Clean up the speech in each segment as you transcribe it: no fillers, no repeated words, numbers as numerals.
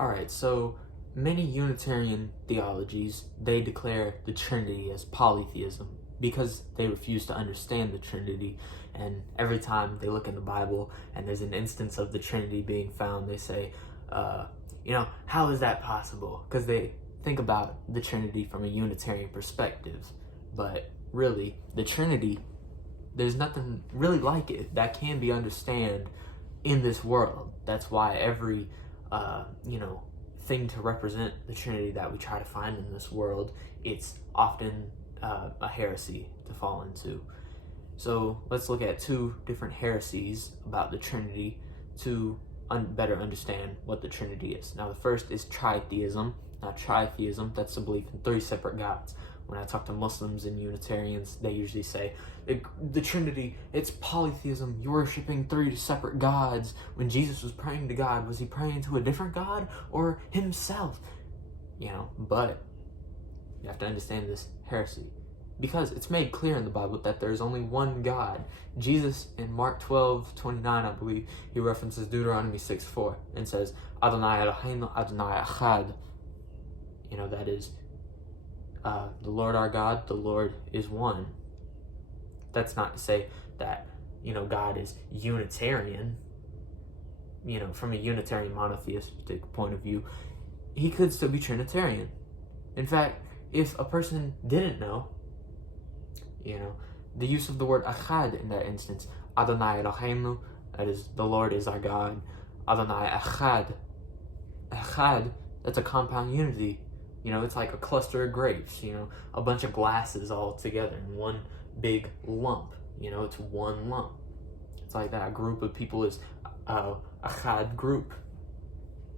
Alright, so many Unitarian theologies, they declare the Trinity as polytheism because they refuse to understand the Trinity. And every time they look in the Bible and there's an instance of the Trinity being found, they say, how is that possible? Because they think about the Trinity from a Unitarian perspective. But really, the Trinity, there's nothing really like it that can be understood in this world. That's why every thing to represent the Trinity that we try to find in this world, it's often a heresy to fall into. So let's look at two different heresies about the Trinity to better understand what the Trinity is. Now, the first is tritheism. Now, tritheism, that's the belief in three separate gods. When I talk to Muslims and Unitarians, they usually say, the Trinity, it's polytheism, you're worshiping three separate gods. When Jesus was praying to God, was he praying to a different God or himself? But you have to understand this heresy, because it's made clear in the Bible that there's only one God. Jesus, in Mark 12:29, I believe, he references Deuteronomy 6:4 and says, Adonai Eloheinu, Adonai Echad. That is, the Lord our God, the Lord is one. That's not to say that, God is Unitarian. From a Unitarian monotheistic point of view, he could still be Trinitarian. In fact, if a person didn't know, the use of the word Echad in that instance, Adonai Eloheinu, that is, the Lord is our God, Adonai Echad. Echad, that's a compound unity. It's like a cluster of grapes, a bunch of glasses all together in one big lump. It's one lump. It's like that. A group of people is a Echad group.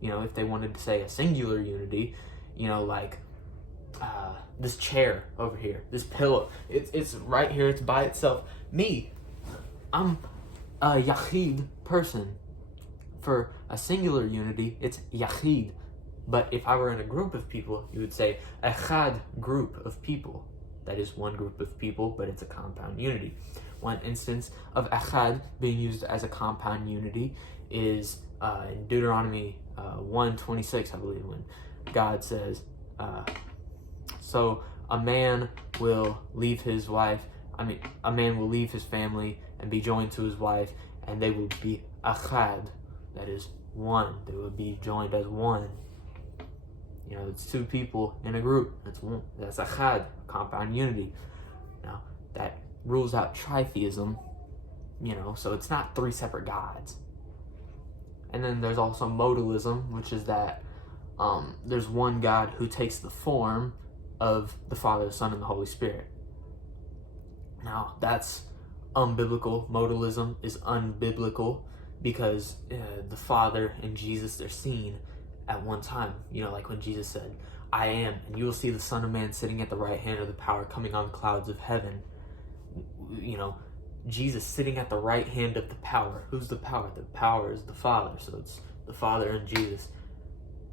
If they wanted to say a singular unity, like this chair over here, this pillow, it's right here, it's by itself. Me, I'm a Yachid person. For a singular unity, it's Yachid. But if I were in a group of people, you would say Echad group of people. That is one group of people, but it's a compound unity. One instance of Echad being used as a compound unity is in Deuteronomy 1:26, I believe, when God says, so a man will leave his family and be joined to his wife, and they will be Echad. That is one. They will be joined as one. It's two people in a group. That's Echad, compound unity. Now, that rules out tritheism, so it's not three separate gods. And then there's also modalism, which is that there's one God who takes the form of the Father, the Son, and the Holy Spirit. Now, that's unbiblical. Modalism is unbiblical because the Father and Jesus, they're seen at one time, like when Jesus said, I am, and you will see the Son of Man sitting at the right hand of the power, coming on the clouds of heaven. Jesus sitting at the right hand of the power. Who's the power? The power is the Father. So it's the Father and Jesus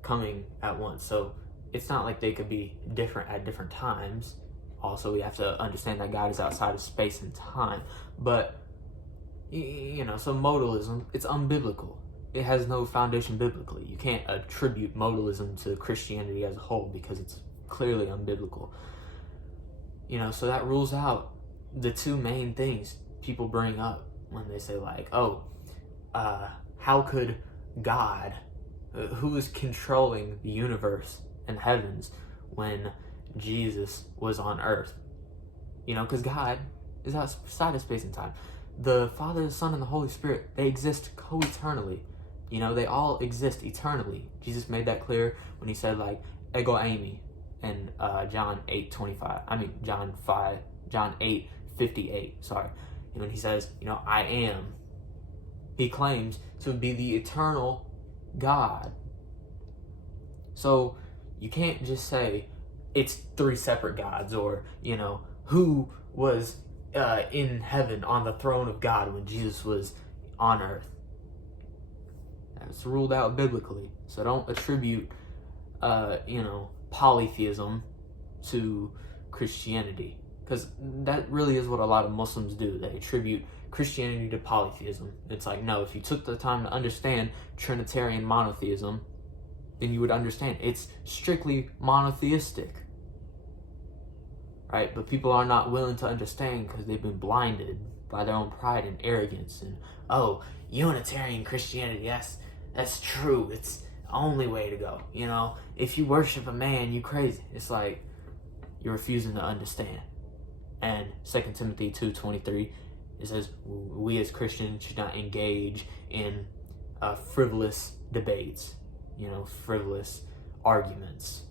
coming at once. So it's not like they could be different at different times. Also, we have to understand that God is outside of space and time. But, so modalism, it's unbiblical. It has no foundation biblically. You can't attribute modalism to Christianity as a whole because it's clearly unbiblical. So that rules out the two main things people bring up when they say how could God, who is controlling the universe and heavens when Jesus was on earth? Because God is outside of space and time. The Father, the Son, and the Holy Spirit, they exist co-eternally. They all exist eternally. Jesus made that clear when he said, ego eimi in John 8:58, sorry. And when he says, I am, he claims to be the eternal God. So you can't just say it's three separate gods, or, who was in heaven on the throne of God when Jesus was on earth. It's ruled out biblically. So don't attribute, polytheism to Christianity. Because that really is what a lot of Muslims do. They attribute Christianity to polytheism. It's like, no, if you took the time to understand Trinitarian monotheism, then you would understand it's strictly monotheistic. Right? But people are not willing to understand because they've been blinded by their own pride and arrogance. And, oh, Unitarian Christianity, that's true. It's the only way to go. You know, if you worship a man, you crazy. It's like you're refusing to understand. And 2 Timothy 2:23, it says, we as Christians should not engage in frivolous debates, frivolous arguments,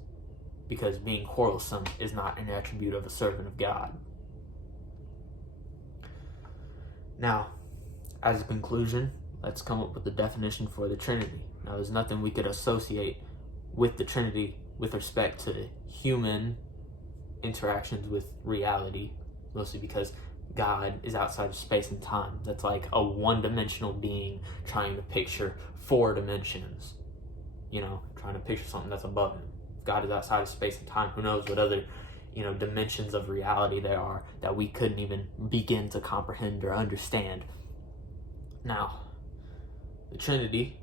because being quarrelsome is not an attribute of a servant of God. Now, as a conclusion, let's come up with a definition for the Trinity. Now, there's nothing we could associate with the Trinity with respect to human interactions with reality, mostly because God is outside of space and time. That's like a one-dimensional being trying to picture 4 dimensions, trying to picture something that's above him. If God is outside of space and time, who knows what other dimensions of reality there are that we couldn't even begin to comprehend or understand. Now, the Trinity,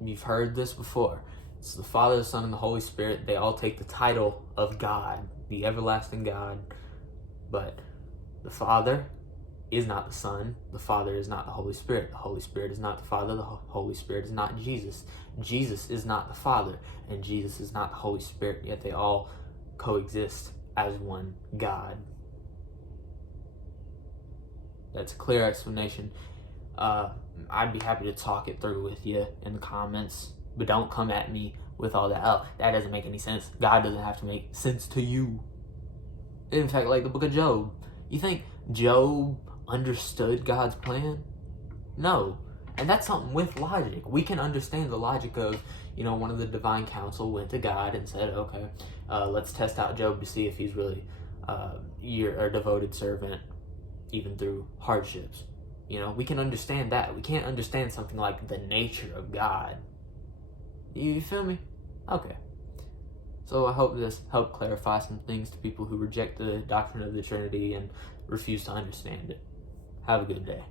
you've heard this before. It's the Father, the Son, and the Holy Spirit. They all take the title of God, the everlasting God. But the Father is not the Son. The Father is not the Holy Spirit. The Holy Spirit is not the Father. The Holy Spirit is not Jesus. Jesus is not the Father. And Jesus is not the Holy Spirit. Yet they all coexist as one God. That's a clear explanation. I'd be happy to talk it through with you in the comments, but don't come at me with all that. Oh, that doesn't make any sense. God doesn't have to make sense to you. In fact, like the book of Job, you think Job understood God's plan? No. And that's something with logic. We can understand the logic of, one of the divine council went to God and said, okay, let's test out Job to see if he's really a devoted servant, even through hardships. We can understand that. We can't understand something like the nature of God. You feel me? Okay. So I hope this helped clarify some things to people who reject the doctrine of the Trinity and refuse to understand it. Have a good day.